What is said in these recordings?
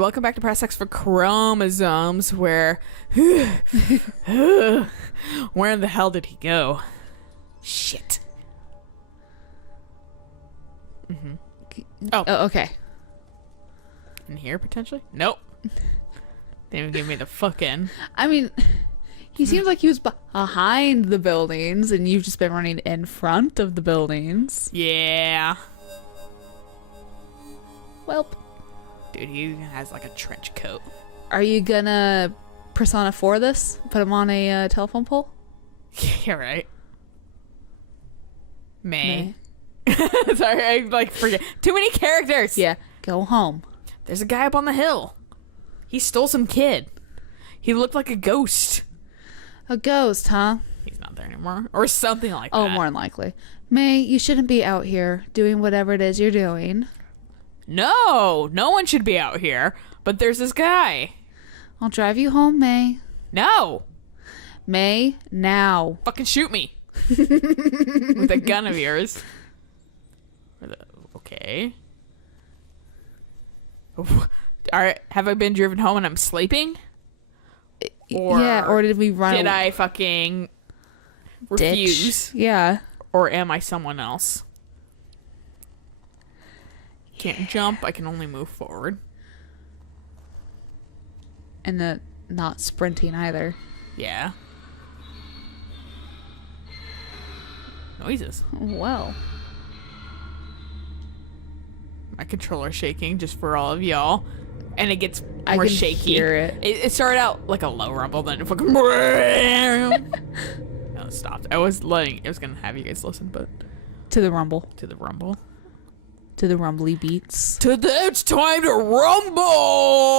welcome back to Press X for Chromosomes, where... where in the hell did he go? Shit. Mm-hmm. Oh, okay. In here, potentially? Nope. They didn't even give me the fucking... I mean, he seems like he was behind the buildings, and you've just been running in front of the buildings. Yeah. Welp. Dude, he has like a trench coat. Are you gonna Persona 4 this? Put him on a telephone pole? Yeah, right. May. Sorry, I like forget. Too many characters. Yeah. Go home. There's a guy up on the hill. He stole some kid. He looked like a ghost. A ghost, huh? He's not there anymore. Or something like that. Oh, more than likely. May, you shouldn't be out here doing whatever it is you're doing. No one should be out here. But there's this guy. I'll drive you home, May. No. May, now. Fucking shoot me. With that gun of yours. Okay. Alright, have I been driven home and I'm sleeping? Or did we run Did I fucking refuse? Ditch? Yeah. Or am I someone else? Can't jump, I can only move forward. And not sprinting either. Yeah. Noises. Well. My controller's shaking just for all of y'all. And it gets more I can shaky. hear it. It started out like a low rumble, then it fucking... No, it stopped. I was gonna have you guys listen, but... To the rumble. To the rumble. To the rumbly beats. It's time to rumble!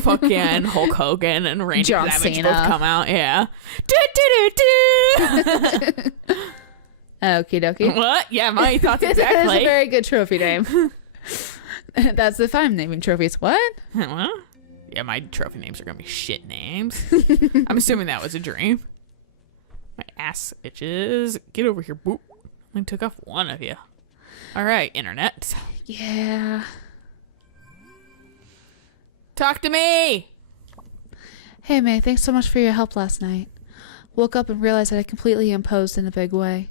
Fucking Hulk Hogan and Randy John Savage Cena. both come out, yeah. Okie dokie. What? Yeah, my thoughts That is exactly. a very good trophy name. That's if I'm naming trophies. What? What? Yeah, my trophy names are gonna be shit names. I'm assuming that was a dream. My ass itches. Get over here, boop. I took off one of you. Alright, internet. Yeah. Talk to me! Hey, May, thanks so much for your help last night. Woke up and realized that I completely imposed in a big way.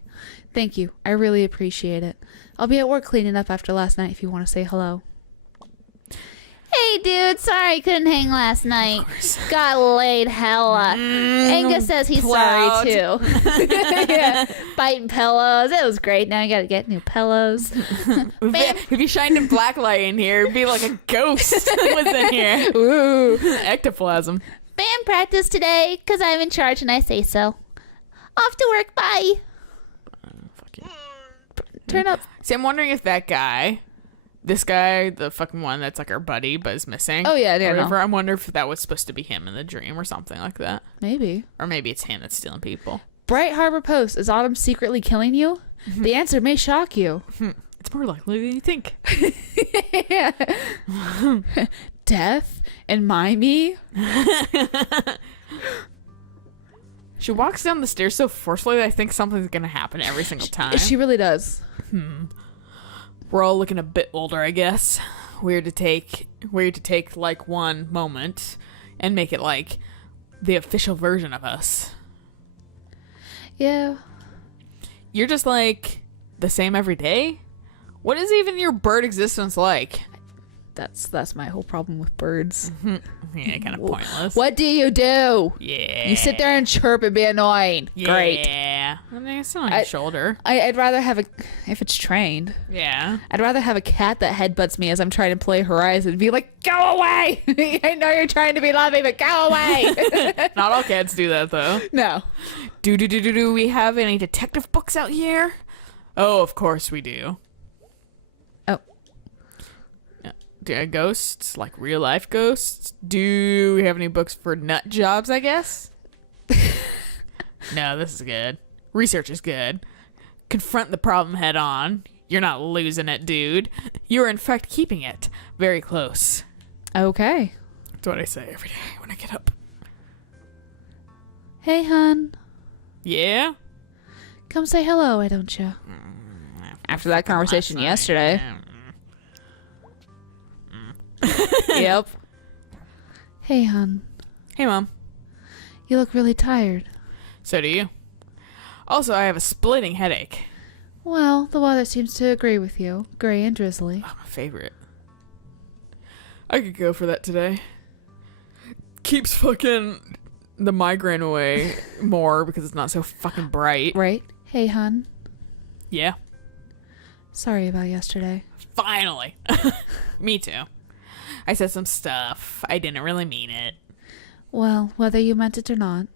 Thank you. I really appreciate it. I'll be at work cleaning up after last night if you want to say hello. Hey, dude. Sorry I couldn't hang last night. Got laid hella. Angus says he's Cloud. sorry, too. Yeah, biting pillows. It was great. Now you gotta get new pillows. If you shined a black light in here, it'd be like a ghost was in here. Ooh. Ectoplasm. Band practice today, because I'm in charge and I say so. Off to work. Bye. Fucking. Turn up. See, I'm wondering if that guy, this guy, the fucking one that's like our buddy but is missing. Oh, yeah, or yeah, no. whatever, I'm wondering if that was supposed to be him in the dream or something like that. Maybe. Or maybe it's him that's stealing people. Bright Harbor Post. Is Autumn secretly killing you? The answer may shock you. It's more likely than you think. Yeah. Death and Mimey. She walks down the stairs so forcefully that I think something's gonna happen every single time. She really does. We're all looking a bit older, I guess. Weird to take like one moment and make it like the official version of us. Yeah. You're just like the same every day? What is even your bird existence like? That's my whole problem with birds. Yeah, kind of pointless. What do you do? Yeah. You sit there and chirp and be annoying. Great. Yeah. I mean, it's not on your shoulder. I'd rather have if it's trained, Yeah. I'd rather have a cat that headbutts me as I'm trying to play Horizon and be like, go away! I know you're trying to be loving, but go away! Not all cats do that, though. No. Do we have any detective books out here? Oh, of course we do. Oh. Ghosts, like real life ghosts. Do we have any books for nut jobs, I guess? No, this is good. Research is good. Confront the problem head on. You're not losing it, dude. You're in fact keeping it very close. Okay. That's what I say every day when I get up. Hey, hun. Yeah? Come say hello, why don't you? After that conversation yesterday. Yep. Hey, hon. Hey, Mom. You look really tired. So do you. Also, I have a splitting headache. Well, the weather seems to agree with you. Gray and drizzly. Oh, my favorite. I could go for that today. Keeps fucking the migraine away more because it's not so fucking bright. Right? Hey, hon. Yeah. Sorry about yesterday. Finally. Me too. I said some stuff. I didn't really mean it. Well, whether you meant it or not,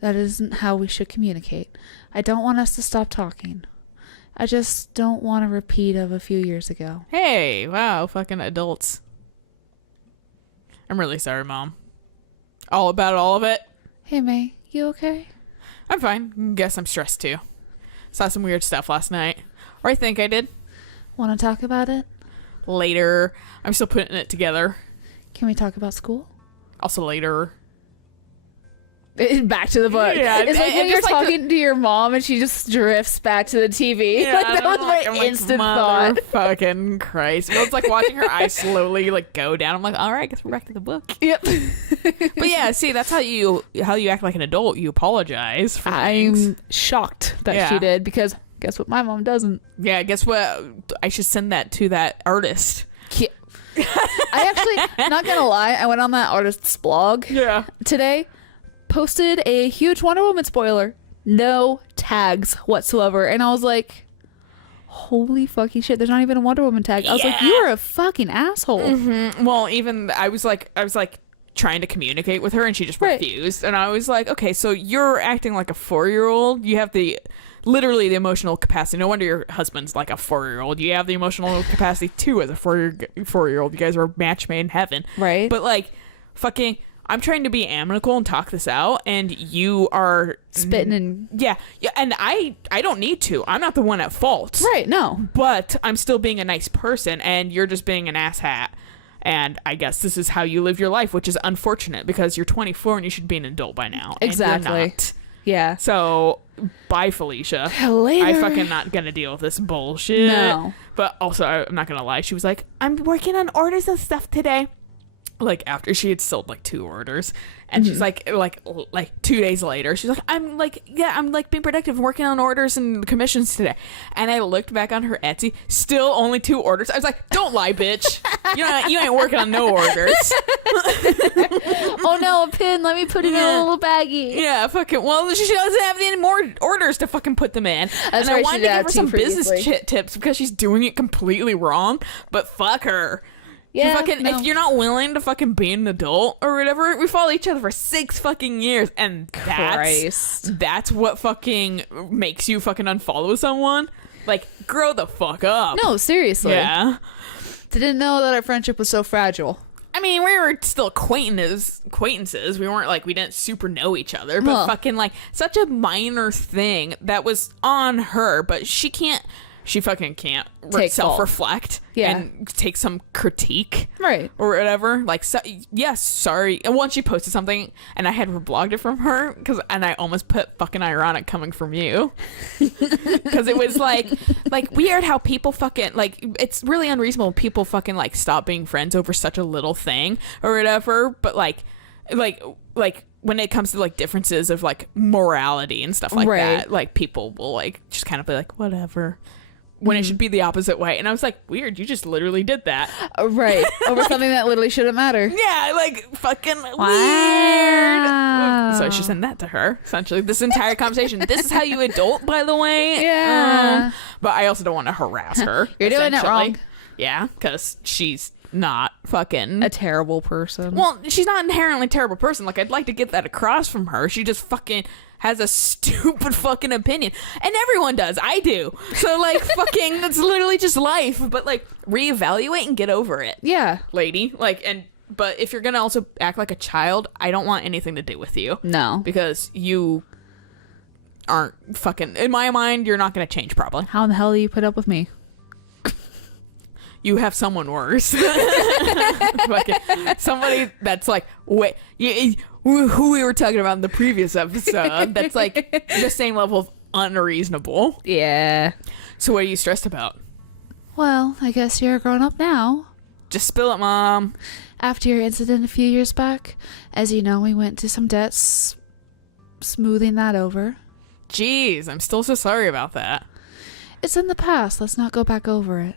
that isn't how we should communicate. I don't want us to stop talking. I just don't want a repeat of a few years ago. Hey, wow, fucking adults. I'm really sorry, Mom. All about all of it. Hey, May, you okay? I'm fine. Guess I'm stressed too. Saw some weird stuff last night. Or I think I did. Want to talk about it? Later. I'm still putting it together. Can we talk about school? Also later. Back to the book. Yeah, it's like when you're talking to your mom and she just drifts back to the TV. Yeah, like, that was my instant thought. Fucking Christ. Well, it's like watching her eyes slowly like go down. I'm like, all right, guess we're back to the book. Yep. But yeah, see, that's how you act like an adult. You apologize for things. I'm shocked that she did, because guess what, my mom doesn't. Yeah, guess what? I should send that to that artist. Yeah. I actually, not gonna lie, I went on that artist's blog today, posted a huge Wonder Woman spoiler, no tags whatsoever, and I was like, holy fucking shit, there's not even a Wonder Woman tag. I was like, you're a fucking asshole. Mm-hmm. Well, even I was like trying to communicate with her and she just refused. And I was like, okay, so you're acting like a 4-year-old. You have literally the emotional capacity. No wonder your husband's like a 4-year-old. You have the emotional capacity too as a 4-year-old. You guys were a match made in heaven. Right. But like, fucking, I'm trying to be amicable and talk this out, and you are spitting and yeah, and I don't need to. I'm not the one at fault. Right, no. But I'm still being a nice person, and you're just being an asshat. And I guess this is how you live your life, which is unfortunate because you're 24 and you should be an adult by now. Exactly. And you're not. Yeah. So, bye, Felicia. Later. I fucking not gonna deal with this bullshit. No. But also, I'm not gonna lie. She was like, I'm working on orders and stuff today. Like, after she had sold, like, 2 orders. And she's like 2 days later, she's like, I'm being productive, working on orders and commissions today. And I looked back on her Etsy, still only 2 orders. I was like, don't lie, bitch. You ain't working on no orders. Oh no, a pin. Let me put it in a little baggie. Yeah, fucking. Well, she doesn't have any more orders to fucking put them in. That's and right, I wanted to give her some business previously. tips because she's doing it completely wrong. But fuck her. Yeah, If you're not willing to fucking be an adult or whatever, we followed each other for 6 fucking years, and that's what fucking makes you fucking unfollow someone. Like, grow the fuck up. No, seriously. Yeah. Didn't know that our friendship was so fragile. I mean, we were still acquaintances. We weren't like, we didn't super know each other, but fucking like such a minor thing that was on her, but she fucking can't self-reflect and take some critique. Right. Or whatever. Like, yes, sorry. And once she posted something and I had reblogged it from her, and I almost put fucking ironic coming from you. Because it was like weird how people fucking, like, it's really unreasonable people fucking, like, stop being friends over such a little thing or whatever. But, like when it comes to like differences of like morality and stuff like that, like people will like just kind of be like, whatever. When it should be the opposite way. And I was like, weird, you just literally did that. Right. Over something that literally shouldn't matter. Yeah, like, fucking weird. So I should send that to her, essentially. This entire conversation. This is how you adult, by the way. Yeah. But I also don't want to harass her. You're doing it wrong. Yeah, because she's not fucking... a terrible person. Well, she's not inherently a terrible person. Like, I'd like to get that across from her. She just fucking... has a stupid fucking opinion, and everyone does. I do. So like, fucking, that's literally just life. But like, reevaluate and get over it. Yeah, lady. Like, but if you're gonna also act like a child, I don't want anything to do with you. No, because you aren't fucking. In my mind, you're not gonna change. Probably. How in the hell do you put up with me? You have someone worse. Fucking somebody that's like, wait, who we were talking about in the previous episode, that's like the same level of unreasonable. Yeah. So what are you stressed about? Well, I guess you're a grown up now. Just spill it, Mom. After your incident a few years back, as you know, we went to some debts, smoothing that over. Jeez, I'm still so sorry about that. It's in the past. Let's not go back over it.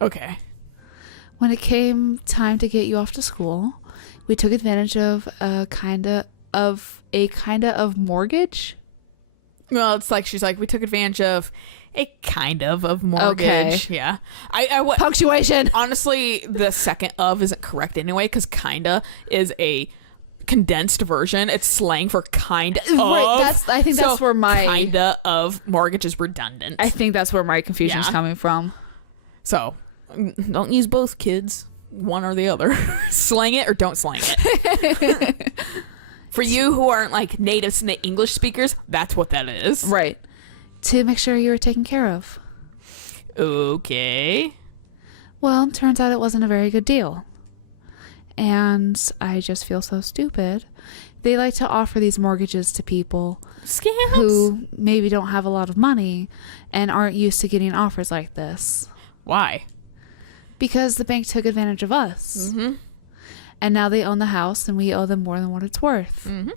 Okay. When it came time to get you off to school, we took advantage of a kind of mortgage. Well, it's like she's like, we took advantage of a kind of mortgage. Okay. Yeah. Punctuation. Honestly, the second of isn't correct anyway, because kinda is a condensed version. It's slang for kind of. Right, I think that's where my kinda of mortgage is redundant. I think that's where my confusion's Yeah. coming from. So don't use both, kids. One or the other. Slang it or don't slang it. For you who aren't like native English speakers, that's what that is. Right. To make sure you were taken care of. Okay. Well, turns out it wasn't a very good deal. And I just feel so stupid. They like to offer these mortgages to people Scams. who maybe don't have a lot of money and aren't used to getting offers like this. Why? Because the bank took advantage of us. Mm-hmm. And now they own the house and we owe them more than what it's worth. Mm-hmm.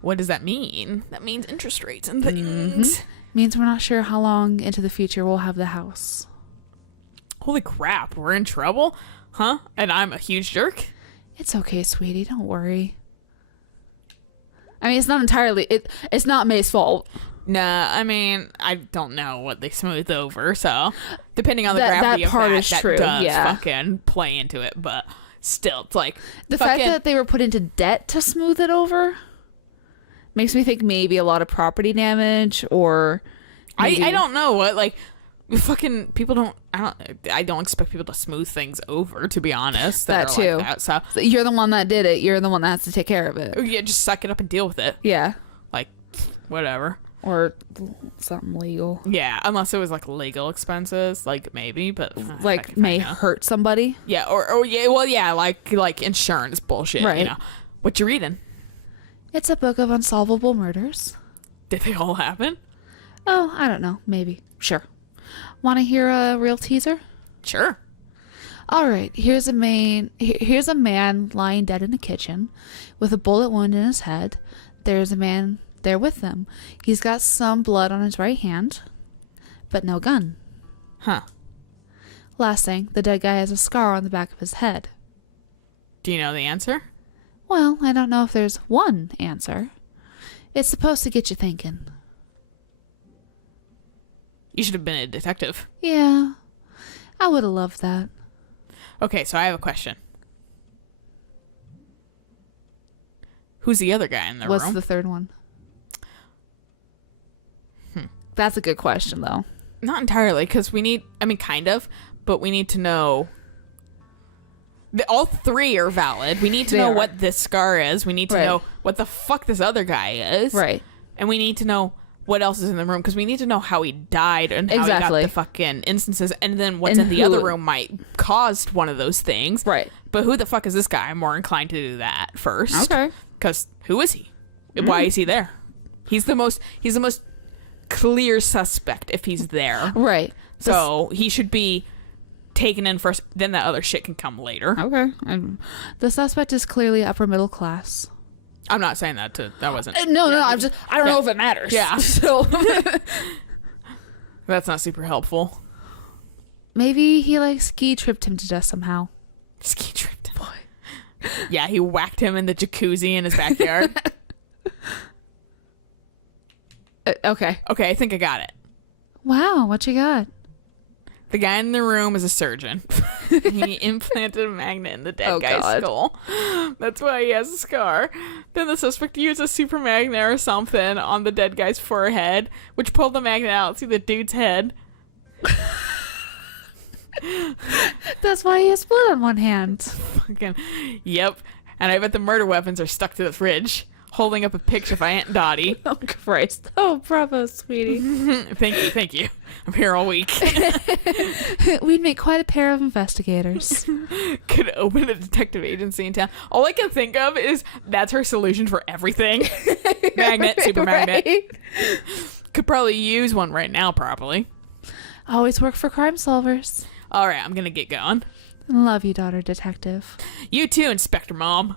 What does that mean? That means interest rates and things. Means we're not sure how long into the future we'll have the house. Holy crap, we're in trouble? Huh? And I'm a huge jerk? It's okay, sweetie. Don't worry. I mean, it's not entirely... It's not May's fault. Nah, I mean, I don't know what they smooth over, so depending on the That gravity part of is that true, does yeah. fucking play into it, but still, it's like... The fucking, fact that they were put into debt to smooth it over makes me think maybe a lot of property damage or... maybe- I don't know what, like... Fucking people don't I don't expect people to smooth things over, to be honest. That are too. Like that, so You're the one that did it. You're the one that has to take care of it. yeah, just suck it up and deal with it. Yeah. Like whatever. Or something legal. Yeah, unless it was like legal expenses, like maybe, but Like may hurt somebody. Yeah, or yeah, well yeah, like insurance bullshit. Right. You know. What you reading? It's a book of unsolvable murders. Did they all happen? Oh, I don't know. Maybe. Sure. Want to hear a real teaser? Sure. All right. Here's a man lying dead in a kitchen with a bullet wound in his head. There's a man there with them. He's got some blood on his right hand, but no gun. Huh. Last thing, the dead guy has a scar on the back of his head. Do you know the answer? Well, I don't know if there's one answer. It's supposed to get you thinking. You should have been a detective. Yeah, I would have loved that. Okay, so I have a question. Who's the other guy in the What's room? the third one? That's a good question, though. Not entirely, because we need, I mean, kind of, but we need to know. All three are valid. We need to They know are. what this scar is. We need to Right. know what the fuck this other guy is. Right. And we need to know what else is in the room, because we need to know how he died and how Exactly. he got the fucking instances, and then what's And in the who- other room might caused one of those things. Right. But who the fuck is this guy? I'm more inclined to do that first. Okay. Because who is he? Why is he there? He's the most clear suspect if he's there. Right. So he should be taken in first, then that other shit can come later. Okay. And the suspect is clearly upper middle class. I'm not saying that wasn't. No, I don't know if it matters. Yeah. So That's not super helpful. maybe he like ski tripped him to death somehow. Ski tripped him. Yeah, he whacked him in the jacuzzi in his backyard. Okay. Okay, I think I got it. Wow, what you got? The guy in the room is a surgeon. He implanted a magnet in the dead guy's God. skull. That's why he has a scar. Then the suspect used a super magnet or something on the dead guy's forehead, which pulled the magnet out. See the dude's head. That's why he has blood on one hand. Fucking, yep. And I bet the murder weapons are stuck to the fridge, holding up a picture of Aunt Dottie. Oh Christ. Oh, bravo, sweetie. Thank you. I'm here all week. We'd make quite a pair of investigators. Could open a detective agency in town. All I can think of is that's her solution for everything. Magnet, super magnet. Right? Could probably use one right now, probably. Always work for crime solvers. All right, I'm gonna get going. Love you, daughter detective. You too, Inspector Mom.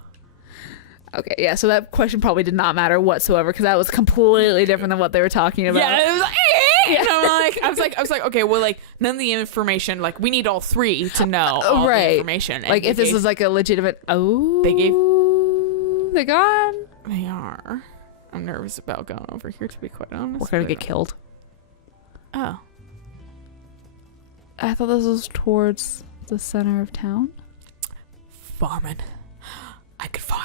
Okay, yeah, so that question probably did not matter whatsoever because that was completely different than what they were talking about. Yeah, it was like, and I was like, okay, well, like, none of the information, like, we need all three to know all the information. And like, if this was like a legitimate, they're gone. They are. I'm nervous about going over here, to be quite honest. We're gonna get killed. Oh. I thought this was towards the center of town. Farming. I could farm.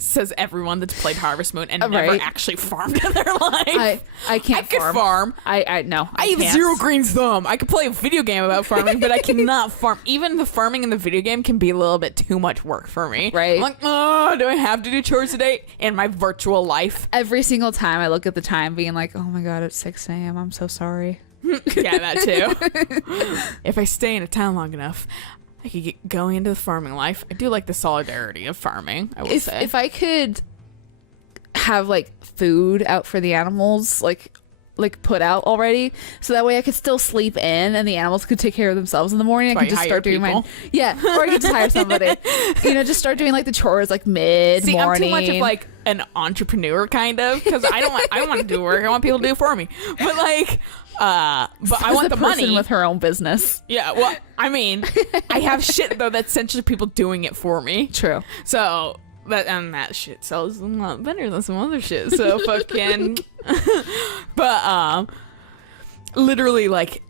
Says everyone that's played Harvest Moon and never actually farmed in their life. I can't I could farm. I know. I have zero green thumb. I could play a video game about farming, but I cannot farm. Even the farming in the video game can be a little bit too much work for me. Right. I'm like, oh, do I have to do chores today in my virtual life? Every single time I look at the time being like, oh my god, it's 6 a.m. I'm so sorry. Yeah, that too. If I stay in a town long enough, I could get going into the farming life. I do like the solidarity of farming, I will say. If I could have like food out for the animals, like put out already, so that way I could still sleep in and the animals could take care of themselves in the morning. I could just start doing or I could just hire somebody. Just start doing like the chores like mid morning. See, I'm too much of like an entrepreneur kind of, because I don't want to do work. I want people to do it for me. But like, but I want the money with her own business. Yeah, well, I mean, I have shit though that's essentially people doing it for me. True. So that shit sells a lot better than some other shit. So fucking, but literally like,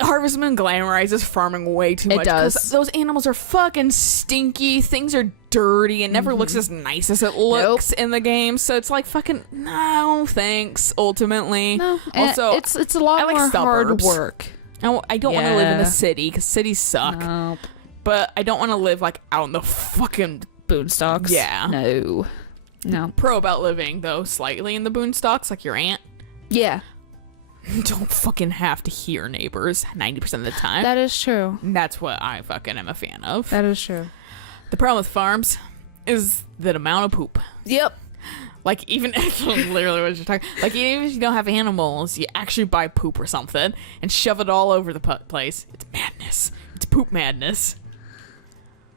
Harvest Moon glamorizes farming way too much. It does. Those animals are fucking stinky. Things are dirty and never looks as nice as it looks in the game. So it's like fucking no thanks. Ultimately, no. Also, it's a lot more hard work. I don't want to live in a city because cities suck. Nope. But I don't want to live like out in the fucking boondocks. Yeah. No. Pro about living though slightly in the boondocks, like your aunt. Yeah. Don't fucking have to hear neighbors 90% of the time. That is true. That's what I fucking am a fan of. That is true. The problem with farms is the amount of poop. Yep. Like, even literally what you're talking, like, even if you don't have animals, you actually buy poop or something and shove it all over the place. It's madness. It's poop madness.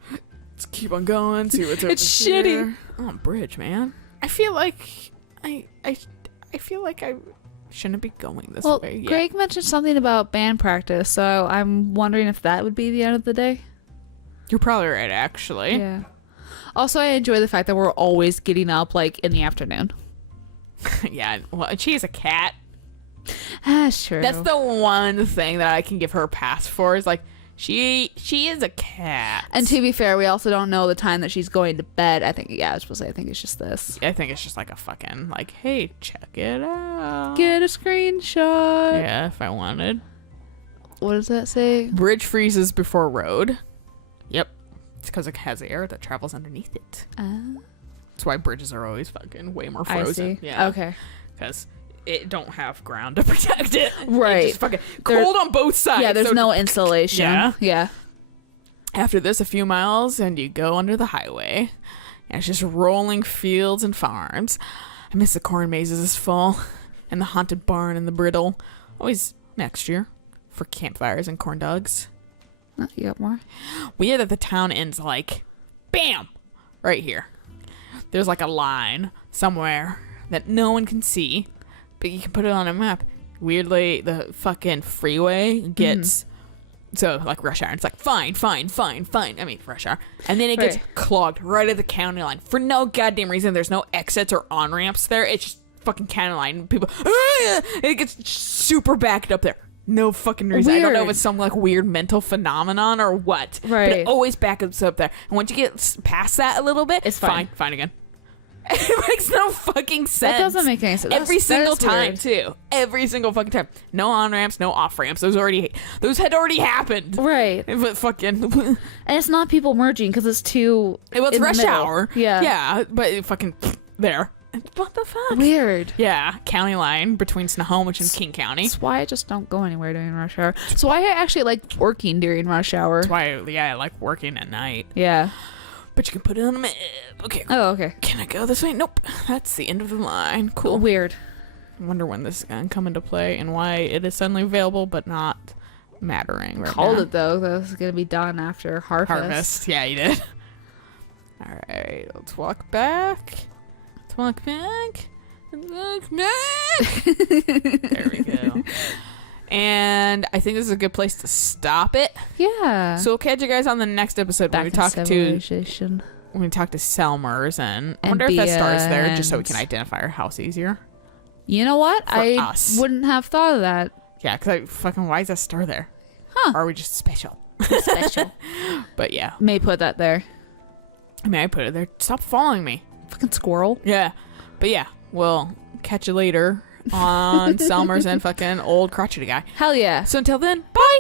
Let's keep on going. See what's over It's here. shitty. Oh, bridge, man. I feel like I feel like I shouldn't be going this way. Yeah. Greg mentioned something about band practice, so I'm wondering if that would be the end of the day. You're probably right, actually. Yeah. Also, I enjoy the fact that we're always getting up like in the afternoon. Yeah. Well, she is a cat. That's true. That's the one thing that I can give her a pass for is like she is a cat. And to be fair, we also don't know the time that she's going to bed. I think I was supposed to say I think it's just this. I think it's just like a fucking like, hey, check it out. Get a screenshot. Yeah, if I wanted. What does that say? Bridge freezes before road. Yep. It's because it has air that travels underneath it. That's why bridges are always fucking way more frozen. I see. Yeah. Okay. Because it don't have ground to protect it. Right. It's just fucking cold on both sides. Yeah, there's no insulation. Yeah. Yeah. After this, a few miles, and you go under the highway. And it's just rolling fields and farms. I miss the corn mazes this fall. And the haunted barn and the brittle. Always next year. For campfires and corn dogs. Oh, you got more? Weird that the town ends like, bam! Right here. There's like a line somewhere that no one can see. But you can put it on a map. Weirdly, the fucking freeway gets... So, like, rush hour. It's like, fine. I mean, rush hour. And then it gets clogged right at the county line. For no goddamn reason. There's no exits or on-ramps there. It's just fucking county line. People... And it gets super backed up there. No fucking reason. Weird. I don't know if it's some, like, weird mental phenomenon or what. Right. But it always backs up there. And once you get past that a little bit... It's fine. Fine again. It makes no fucking sense. That doesn't make any sense. Every single time, weird. too. Every single fucking time. No on-ramps, no off-ramps. Those had already happened. Right. But fucking... And it's not people merging because it's too... Well, it's in the rush middle. hour. Yeah. Yeah, but it fucking... There. What the fuck? Weird. Yeah, county line between Snohomish and King County. That's why I just don't go anywhere during rush hour. That's why I actually like working during rush hour. That's why, I like working at night. Yeah. But you can put it on a map. Okay. Oh, okay. Can I go this way? Nope. That's the end of the line. Cool. Weird. I wonder when this is going to come into play and why it is suddenly available but not mattering right Called now. it though. That was gonna be done after harvest. Yeah, you did. All right, let's walk back. Let's walk back. Let's walk back. There we go. And I think this is a good place to stop it. Yeah. So we'll catch you guys on the next episode when Back we in talk to civilization. Selmers, and I And wonder if that star's there just so we Beyond. can identify our house easier. You know what? I us. wouldn't have thought of that. Yeah, because why is that star there? Huh. Or are we just special? Special. But yeah, May put that there. I mean, I put it there. Stop following me. Fucking squirrel. Yeah. But yeah, we'll catch you later on Selmers and fucking old crotchety guy. Hell yeah. So until then, bye!